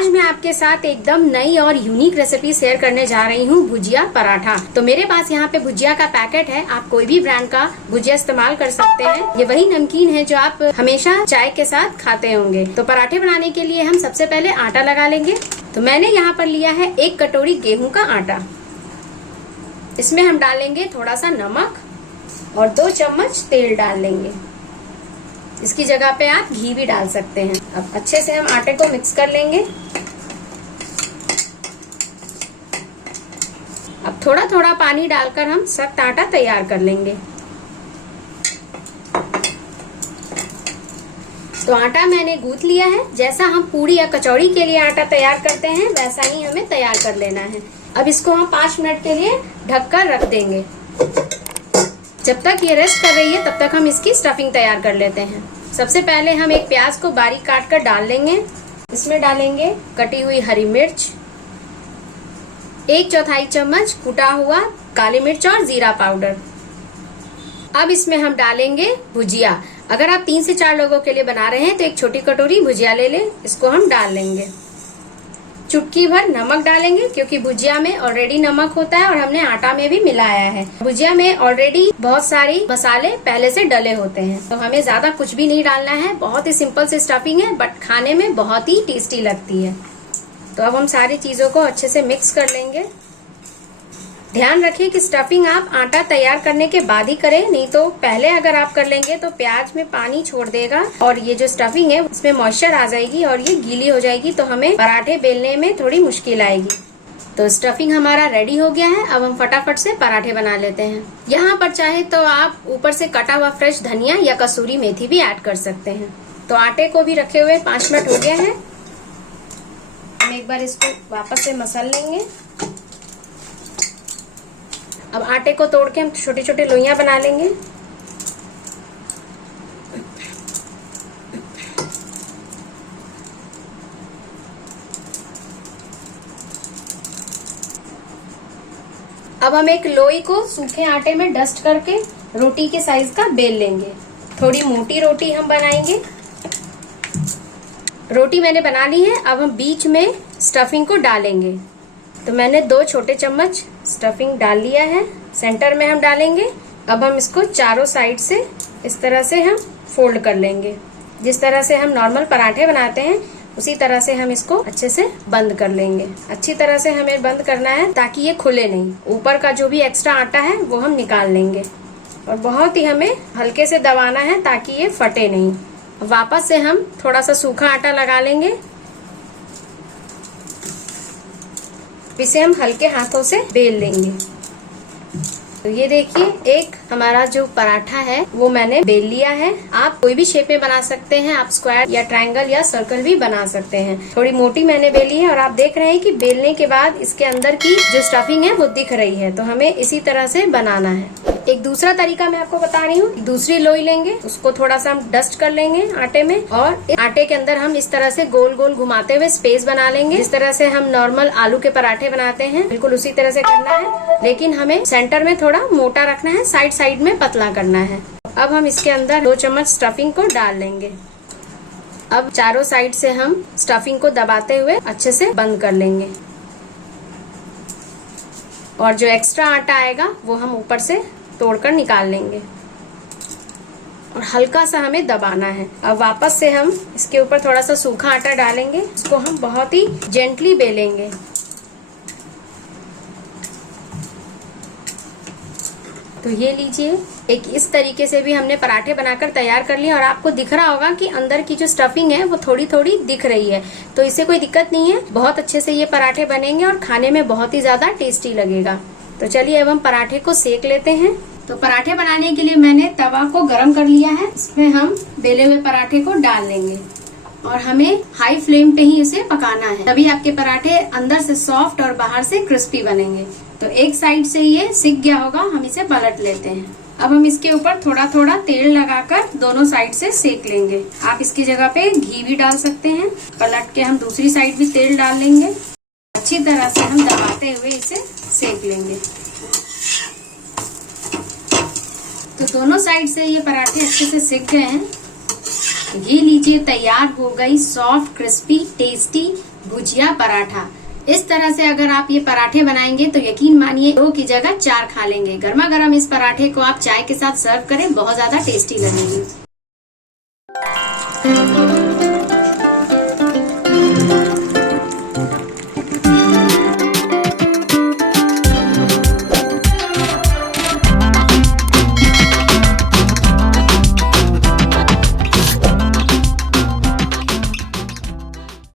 आज मैं आपके साथ एकदम नई और यूनिक रेसिपी शेयर करने जा रही हूँ, भुजिया पराठा। तो मेरे पास यहाँ पे भुजिया का पैकेट है। आप कोई भी ब्रांड का भुजिया इस्तेमाल कर सकते हैं। ये वही नमकीन है जो आप हमेशा चाय के साथ खाते होंगे। तो पराठे बनाने के लिए हम सबसे पहले आटा लगा लेंगे। तो मैंने यहाँ पर लिया है 1 कटोरी गेहूं का आटा। इसमें हम डालेंगे थोड़ा सा नमक और 2 चम्मच तेल डाल लेंगे। इसकी जगह पे आप घी भी डाल सकते हैं। अब अच्छे से हम आटे को मिक्स कर लेंगे। अब थोड़ा थोड़ा पानी डालकर हम सख्त आटा तैयार कर लेंगे। तो आटा मैंने गूंथ लिया है। जैसा हम पूरी या कचौड़ी के लिए आटा तैयार करते हैं वैसा ही हमें तैयार कर लेना है। अब इसको हम 5 मिनट के लिए ढककर रख देंगे। जब तक ये रेस्ट कर रही है तब तक हम इसकी स्टफिंग तैयार कर लेते हैं। सबसे पहले हम एक प्याज को बारीक काट कर डाल लेंगे। इसमें डालेंगे कटी हुई हरी मिर्च, 1/4 चम्मच कुटा हुआ काली मिर्च और जीरा पाउडर। अब इसमें हम डालेंगे भुजिया। अगर आप 3 से 4 लोगों के लिए बना रहे हैं तो एक छोटी कटोरी भुजिया ले लें। इसको हम डाल लेंगे। चुटकी भर नमक डालेंगे क्योंकि भुजिया में ऑलरेडी नमक होता है और हमने आटा में भी मिलाया है। भुजिया में ऑलरेडी बहुत सारी मसाले पहले से डले होते हैं, तो हमें ज्यादा कुछ भी नहीं डालना है। बहुत ही सिंपल सी स्टफिंग है बट खाने में बहुत ही टेस्टी लगती है। तो अब हम सारी चीजों को अच्छे से मिक्स कर लेंगे। ध्यान रखिए कि स्टफिंग आप आटा तैयार करने के बाद ही करें, नहीं तो पहले अगर आप कर लेंगे तो प्याज में पानी छोड़ देगा और ये जो स्टफिंग है उसमें मॉइस्चर आ जाएगी और ये गीली हो जाएगी, तो हमें पराठे बेलने में थोड़ी मुश्किल आएगी। तो स्टफिंग हमारा रेडी हो गया है। अब हम फटाफट से पराठे बना लेते हैं। यहाँ पर चाहे तो आप ऊपर से कटा हुआ फ्रेश धनिया या कसूरी मेथी भी ऐड कर सकते हैं। तो आटे को भी रखे हुए 5 मिनट हो गए हैं। हम एक बार इसको वापस से मसल लेंगे। अब आटे को तोड़ के हम छोटी छोटी लोइयां बना लेंगे। अब हम एक लोई को सूखे आटे में डस्ट करके रोटी के साइज का बेल लेंगे। थोड़ी मोटी रोटी हम बनाएंगे। रोटी मैंने बना ली है। अब हम बीच में स्टफिंग को डालेंगे। तो मैंने 2 छोटे चम्मच स्टफिंग डाल लिया है। सेंटर में हम डालेंगे। अब हम इसको चारों साइड से इस तरह से हम फोल्ड कर लेंगे। जिस तरह से हम नॉर्मल पराठे बनाते हैं उसी तरह से हम इसको अच्छे से बंद कर लेंगे। अच्छी तरह से हमें बंद करना है ताकि ये खुले नहीं। ऊपर का जो भी एक्स्ट्रा आटा है वो हम निकाल लेंगे और बहुत ही हमें हल्के से दबाना है ताकि ये फटे नहीं। वापस से हम थोड़ा सा सूखा आटा लगा लेंगे। इसे हम हल्के हाथों से बेल लेंगे। तो ये देखिए एक हमारा जो पराठा है वो मैंने बेल लिया है। आप कोई भी शेप में बना सकते हैं। आप स्क्वायर या ट्रायंगल या सर्कल भी बना सकते हैं। थोड़ी मोटी मैंने बेली है और आप देख रहे हैं कि बेलने के बाद इसके अंदर की जो स्टफिंग है वो दिख रही है। तो हमें इसी तरह से बनाना है। एक दूसरा तरीका मैं आपको बता रही हूँ। दूसरी लोई लेंगे, उसको थोड़ा सा हम डस्ट कर लेंगे आटे में और आटे के अंदर हम इस तरह से गोल गोल घुमाते हुए स्पेस बना लेंगे। जिस तरह से हम नॉर्मल आलू के पराठे बनाते हैं बिल्कुल उसी तरह से करना है, लेकिन हमें सेंटर में थोड़ा मोटा रखना है, साइड साइड में पतला करना है। अब हम इसके अंदर 2 चम्मच स्टफिंग को डाल लेंगे। अब चारों साइड से हम स्टफिंग को दबाते हुए अच्छे से बंद कर लेंगे और जो एक्स्ट्रा आटा आएगा वो हम ऊपर से तोड़कर निकाल लेंगे और हल्का सा हमें दबाना है। अब वापस से हम इसके ऊपर थोड़ा सा सूखा आटा डालेंगे। इसको हम बहुत ही जेंटली बेलेंगे। तो ये लीजिए, एक इस तरीके से भी हमने पराठे बनाकर तैयार कर लिए और आपको दिख रहा होगा कि अंदर की जो स्टफिंग है वो थोड़ी थोड़ी दिख रही है। तो इससे कोई दिक्कत नहीं है। बहुत अच्छे से ये पराठे बनेंगे और खाने में बहुत ही ज्यादा टेस्टी लगेगा। तो चलिए अब हम पराठे को सेक लेते हैं। तो पराठे बनाने के लिए मैंने तवा को गरम कर लिया है। इसमें हम बेले हुए पराठे को डाल लेंगे और हमें हाई फ्लेम पे ही इसे पकाना है, तभी आपके पराठे अंदर से सॉफ्ट और बाहर से क्रिस्पी बनेंगे। तो एक साइड से ये सिक गया होगा, हम इसे पलट लेते हैं। अब हम इसके ऊपर थोड़ा थोड़ा तेल लगाकर दोनों साइड से सेक लेंगे। आप इसकी जगह पे घी भी डाल सकते हैं। पलट के हम दूसरी साइड भी तेल डाल लेंगे। अच्छी तरह से हम दबाते हुए इसे सेक लेंगे। तो दोनों साइड से ये पराठे अच्छे से सिक गए हैं। ये लीजिए तैयार हो गई सॉफ्ट क्रिस्पी टेस्टी भुजिया पराठा। इस तरह से अगर आप ये पराठे बनाएंगे तो यकीन मानिए 2 की जगह 4 खा लेंगे। गर्मा गर्म इस पराठे को आप चाय के साथ सर्व करें, बहुत ज्यादा टेस्टी लगेगी।